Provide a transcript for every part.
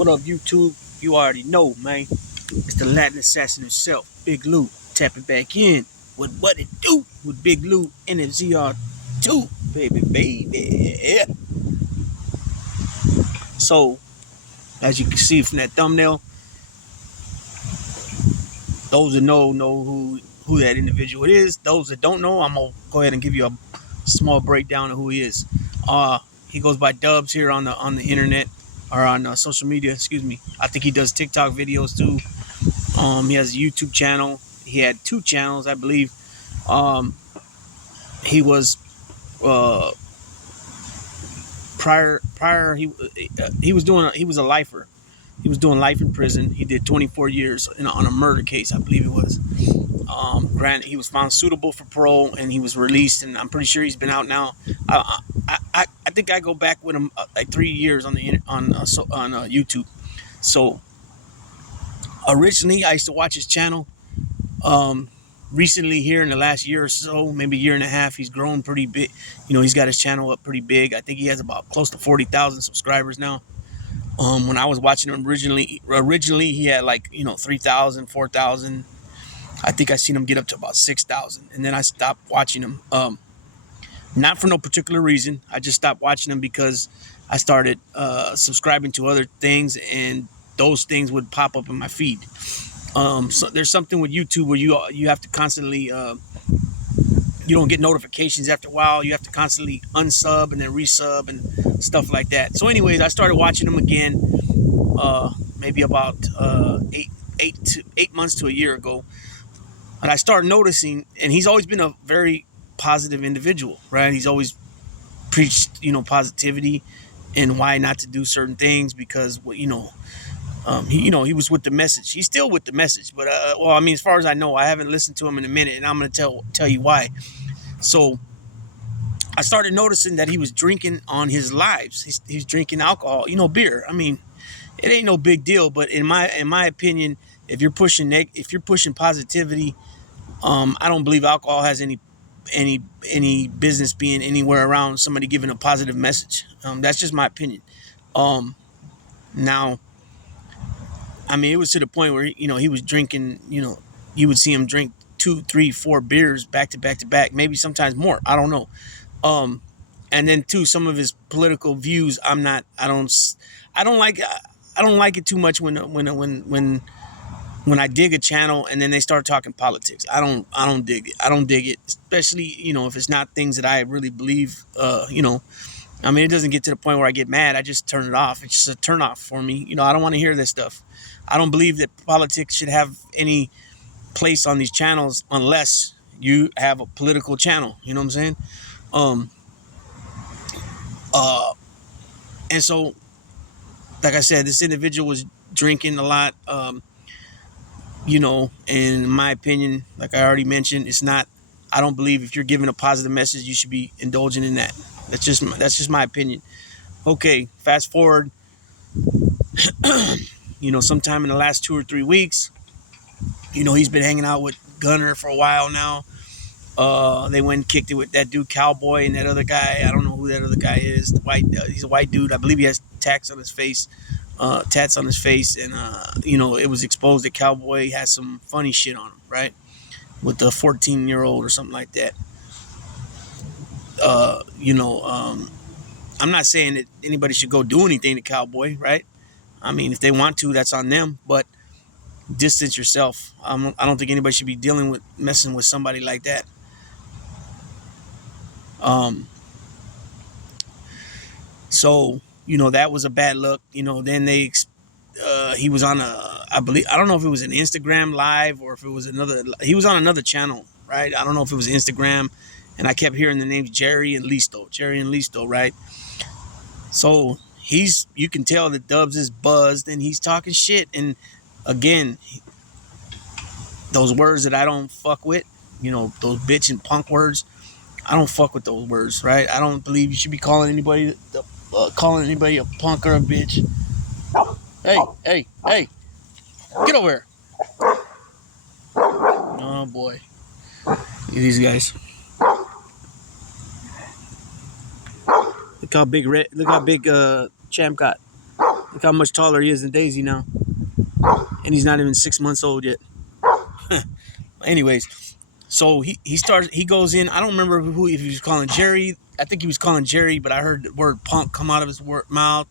What up, YouTube? You already know, man. It's the Latin assassin himself, Big Lou, tapping back in with what it do with Big Lou NFZR2, baby. Yeah. So, as you can see from that thumbnail, those that know who that individual is. Those that don't know, I'm gonna go ahead and give you a small breakdown of who he is. He goes by Dubs here on the internet or on social media. Excuse me. I think he does TikTok videos too. He has a YouTube channel. He had 2 channels, I believe. He was prior he was a lifer. He was doing life in prison. He did 24 years on a murder case, I believe it was. Granted, he was found suitable for parole and he was released, and I'm pretty sure he's been out now. I think I go back with him like 3 years on YouTube. So originally, I used to watch his channel. Recently, here in the last year or so, maybe a year and a half, he's grown pretty big. He's got his channel up pretty big. I think he has about close to 40,000 subscribers now. When I was watching him originally he had like 3,000, 4,000. I think I seen him get up to about 6,000, and then I stopped watching him. Not for no particular reason. I just stopped watching him because I started subscribing to other things, and those things would pop up in my feed. So there's something with YouTube where you have to constantly you don't get notifications after a while. You have to constantly unsub and then resub and stuff like that. So anyways, I started watching him again maybe about 8 months to a year ago, and I started noticing, and he's always been a very positive individual, right? He's always preached positivity and why not to do certain things because he was with the message. He's still with the message, but as far as I know, I haven't listened to him in a minute, and I'm going to tell you why. So I started noticing that he was drinking on his lives. He's drinking alcohol, beer. I mean, it ain't no big deal, but in my opinion, if you're pushing positivity, I don't believe alcohol has any business being anywhere around somebody giving a positive message. That's just my opinion. Now, I mean, it was to the point where he was drinking. You would see him drink 2, 3, 4 beers back to back to back, maybe sometimes more. I don't know. And then too, some of his political views, I don't like it too much when I dig a channel and then they start talking politics. I don't dig it. I don't dig it, especially if it's not things that I really believe. I mean, it doesn't get to the point where I get mad. I just turn it off. It's just a turn off for me. I don't want to hear this stuff. I don't believe that politics should have any place on these channels unless you have a political channel. You know what I'm saying? And so, like I said, this individual was drinking a lot. And in my opinion, like I already mentioned, it's not. I don't believe if you're giving a positive message, you should be indulging in that. That's just my opinion. Okay, fast forward. Sometime in the last 2 or 3 weeks, he's been hanging out with Gunner for a while now. They went and kicked it with that dude Cowboy and that other guy. I don't know who that other guy is. He's a white dude. I believe he has tats on his face, and it was exposed that Cowboy has some funny shit on him, right? With the 14-year-old or something like that. I'm not saying that anybody should go do anything to Cowboy, right? I mean, if they want to, that's on them. But distance yourself. I don't think anybody should be messing with somebody like that. So that was a bad look. Then he was on I don't know if it was an Instagram live or if it was he was on another channel, right? I don't know if it was Instagram, and I kept hearing the names Jerry and Listo, right? So you can tell that Dubs is buzzed and he's talking shit. And again, those words that I don't fuck with, those bitch and punk words, I don't fuck with those words, right? I don't believe you should be calling anybody a punk or a bitch. Hey, get over here. Oh boy, look at these guys. Look how big Champ got. Look how much taller he is than Daisy now. And he's not even 6 months old yet. Anyways, so he goes in. I don't remember if he was calling Jerry. I think he was calling Jerry, but I heard the word punk come out of his mouth.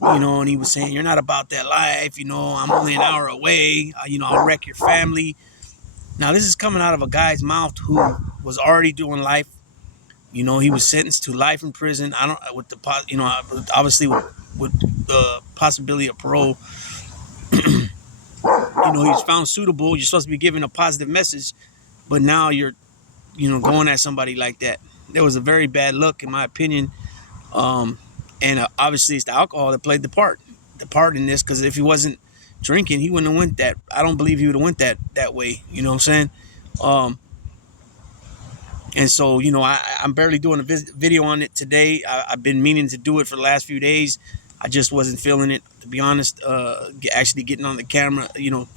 And he was saying, "You're not about that life. I'm only an hour away. I'll wreck your family." Now this is coming out of a guy's mouth who was already doing life. He was sentenced to life in prison. I don't with the obviously with the possibility of parole. He's found suitable. You're supposed to be giving a positive message, but now you're going at somebody like that. There was a very bad look, in my opinion. And obviously it's the alcohol that played the part in this. Because if he wasn't drinking, he wouldn't have went that. I don't believe he would have went that way. You know what I'm saying? And so I'm barely doing a video on it today. I've been meaning to do it for the last few days. I just wasn't feeling it, to be honest. Actually getting on the camera,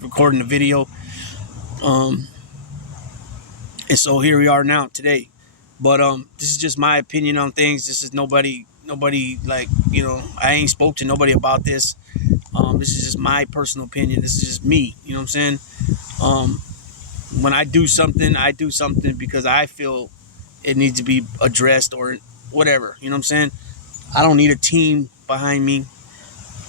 recording the video. And so here we are now today. But this is just my opinion on things. This is nobody like, I ain't spoke to nobody about this. This is just my personal opinion. This is just me. You know what I'm saying? When I do something because I feel it needs to be addressed or whatever. You know what I'm saying? I don't need a team behind me.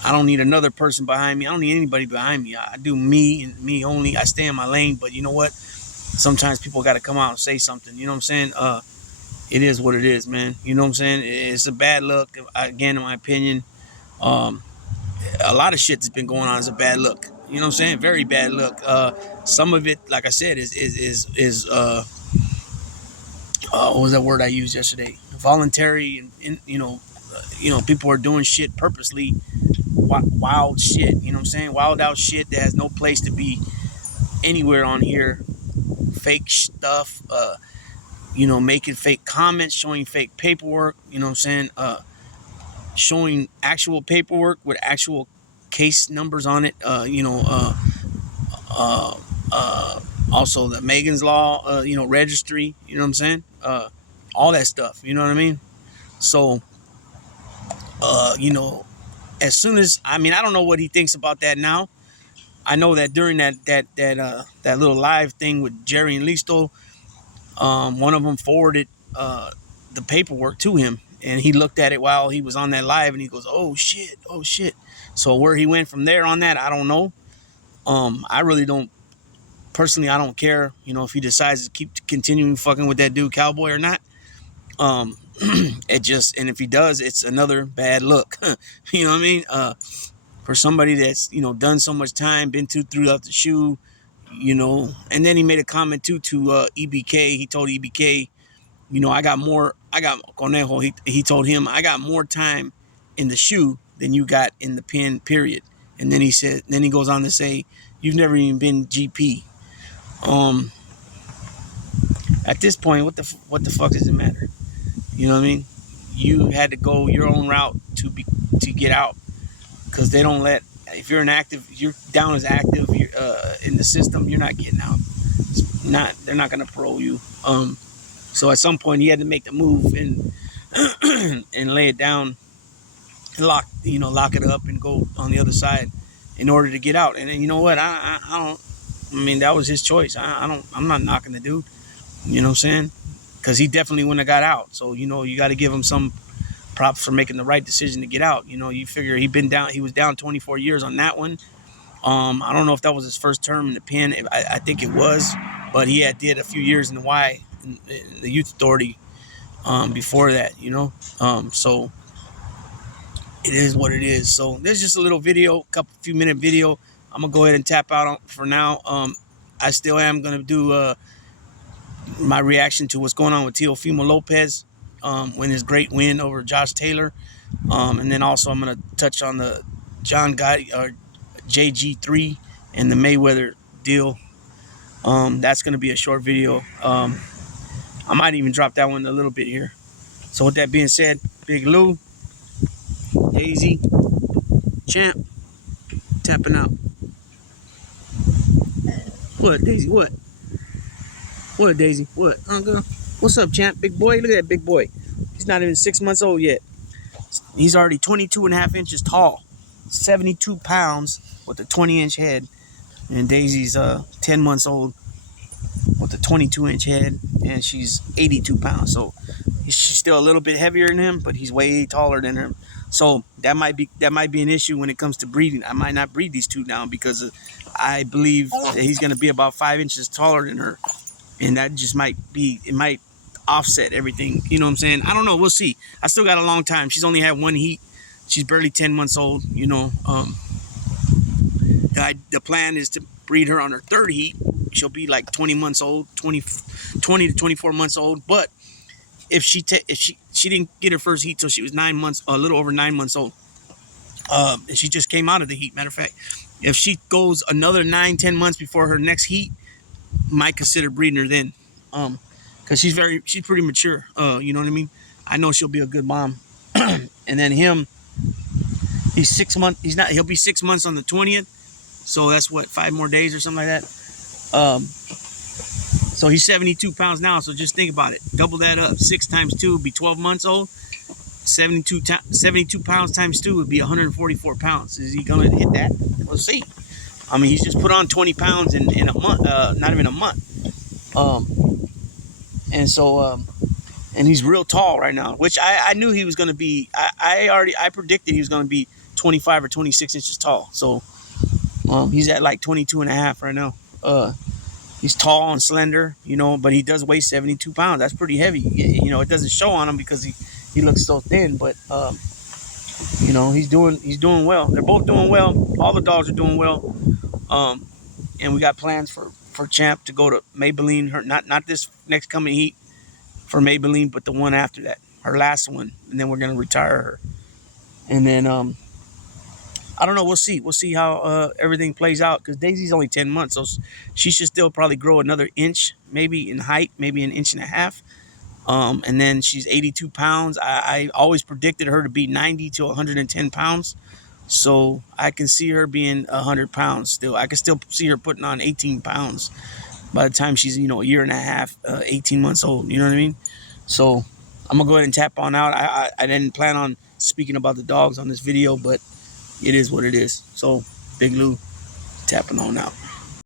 I don't need another person behind me. I don't need anybody behind me. I do me and me only. I stay in my lane. But you know what? Sometimes people got to come out and say something. You know what I'm saying? It is what it is, man. You know what I'm saying? It's a bad look. Again, in my opinion, a lot of shit that's been going on is a bad look. You know what I'm saying? Very bad look. Some of it, like I said, is what was that word I used yesterday? Voluntary, and people are doing shit purposely, wild shit. You know what I'm saying? Wild out shit that has no place to be anywhere on here. Fake stuff. Making fake comments, showing fake paperwork. You know what I'm saying? Showing actual paperwork with actual case numbers on it. Also the Megan's Law, registry. You know what I'm saying? All that stuff. You know what I mean? So, as soon as I don't know what he thinks about that now. I know that during that little live thing with Jerry and Listo, one of them forwarded the paperwork to him, and he looked at it while he was on that live, and he goes, "Oh shit, oh shit." So where he went from there on that, I don't know. I really don't. Personally, I don't care. If he decides to keep continuing fucking with that dude Cowboy or not. And if he does, it's another bad look. You know what I mean? For somebody that's done so much time, been throughout the shoe. And then he made a comment too to EBK. He told EBK, I got Conejo. He told him, I got more time in the shoe than you got in the pen, period. And then he goes on to say, you've never even been GP. At this point, what the fuck does it matter? You know what I mean? You had to go your own route to get out, because they don't let. If you're you're down as active, you're in the system, you're not getting out. They're not gonna parole you. So at some point he had to make the move and and lay it down, and lock it up and go on the other side in order to get out. And then, you know what? I don't. I mean, that was his choice. I'm not knocking the dude. You know what I'm saying? Because he definitely wouldn't have got out. So you got to give him some props for making the right decision to get out. You figure he was down 24 years on that one. I don't know if that was his first term in the pen. I think it was, but he did a few years in the Y, in the Youth Authority, before that. So it is what it is. So there's just a little video, few minute video. I'm gonna go ahead and tap out on for now. I still am gonna do my reaction to what's going on with Teofimo Lopez, when his great win over Josh Taylor, and then also I'm gonna touch on the John Gotti or JG3 and the Mayweather deal. That's gonna be a short video. I might even drop that one a little bit here. So with that being said, Big Lou, Daisy, Champ, tapping out. What, Daisy? What? What, Daisy? What? Uncle? What's up, Champ? Big boy? Look at that big boy. He's not even 6 months old yet. He's already 22 and a half inches tall. 72 pounds with a 20-inch head, and Daisy's 10 months old with a 22-inch head, and she's 82 pounds. So she's still a little bit heavier than him, but he's way taller than him. So that might be an issue when it comes to breeding. I might not breed these two now because I believe that he's going to be about 5 inches taller than her, and that just might offset everything. You know what I'm saying? I don't know. We'll see. I still got a long time. She's only had one heat. She's barely 10 months old. You know, the plan is to breed her on her third heat. She'll be like 20 months old, 20 to 24 months old. But if she didn't get her first heat till she was 9 months, a little over 9 months old, and she just came out of the heat. Matter of fact, if she goes another 9-10 months before her next heat, might consider breeding her then, because she's pretty mature. You know what I mean? I know she'll be a good mom. And then him, he's 6 months. He'll be 6 months on the 20th. So that's what, 5 more days or something like that. So he's 72 pounds now. So just think about it. Double that up. 6 times 2 would be 12 months old. 72 pounds times 2 would be 144 pounds. Is he going to hit that? We'll see. I mean, he's just put on 20 pounds in a month. Not even a month. And so, and he's real tall right now, which I knew he was going to be. I predicted he was going to be 25 or 26 inches tall. So, he's at like 22 and a half right now. He's tall and slender, you know, but he does weigh 72 pounds. That's pretty heavy. You know, it doesn't show on him because he looks so thin, but, you know, he's doing well. They're both doing well. All the dogs are doing well. And we got plans for Champ to go to Maybelline. Not this next coming heat for Maybelline, but the one after that, her last one, and then we're gonna retire her. And then I don't know. We'll see. We'll see how everything plays out, because Daisy's only 10 months, so she should still probably grow another inch, maybe in height, maybe an inch and a half. And then she's 82 pounds. I always predicted her to be 90 to 110 pounds. So I can see her being 100 pounds still. I can still see her putting on 18 pounds by the time she's, you know, a year and a half, 18 months old. You know what I mean? So I'm going to go ahead and tap on out. I didn't plan on speaking about the dogs on this video, but it is what it is. So Big Lou tapping on out.